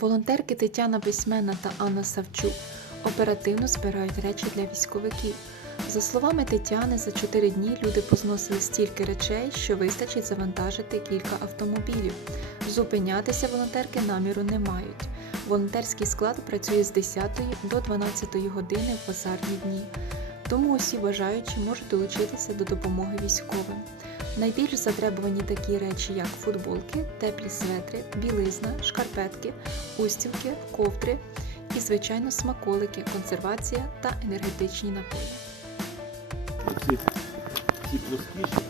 Волонтерки Тетяна Письменна та Анна Савчук оперативно збирають речі для військовиків. За словами Тетяни, за 4 дні люди позносили стільки речей, що вистачить завантажити кілька автомобілів. Зупинятися волонтерки наміру не мають. Волонтерський склад працює з 10 до 12 години в базарні дні. Тому усі бажаючі можуть долучитися до допомоги військовим. Найбільш затребувані такі речі, як футболки, теплі светри, білизна, шкарпетки, устілки, ковдри і, звичайно, смаколики, консервація та енергетичні напої. Ці, плоскіші.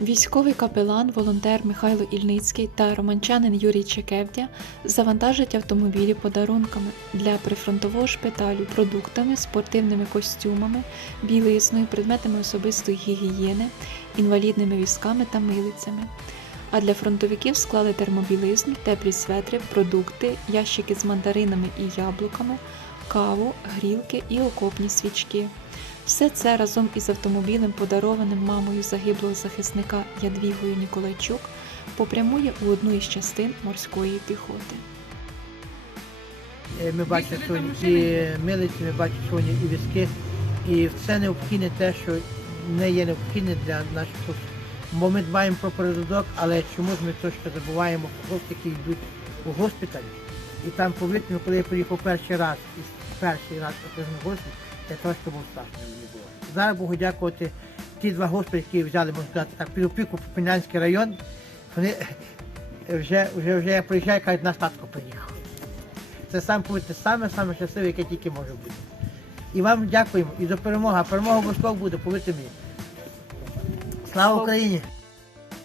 Військовий капелан, волонтер Михайло Ільницький та романчанин Юрій Чекевдя завантажать автомобілі подарунками для прифронтового шпиталю, продуктами, спортивними костюмами, білизною, предметами особистої гігієни, інвалідними візками та милицями. А для фронтовиків склали термобілизну, теплі светри, продукти, ящики з мандаринами і яблуками, каву, грілки і окопні свічки. Все це разом із автомобілем, подарованим мамою загиблого захисника Ядвігою Ніколайчук, попрямує у одну із частин морської піхоти. Е, Ми бачимо сьогодні і милиці, ми бачимо сьогодні і візки. І все необхідне те, що не є необхідне для наших хлопців. Бо ми дбаємо про порядок, але чомусь ми точно забуваємо про хлопців, які йдуть у госпіталь. І там, повірте, коли я приїхав перший раз, і перший раз в госпіталь, я трошки був страшно мені було. Зараз Богу дякувати, ті два госпіталі, які взяли, можна сказати, так, під опіку Попільнянський район, вони вже, вже, вже я приїжджаю, кажуть, наш татко приїхав. Це сам повірте, саме саме щасливе, яке тільки може бути. І вам дякуємо і за перемогу. А перемога обов'язково буде, повірте мені. Слава Україні!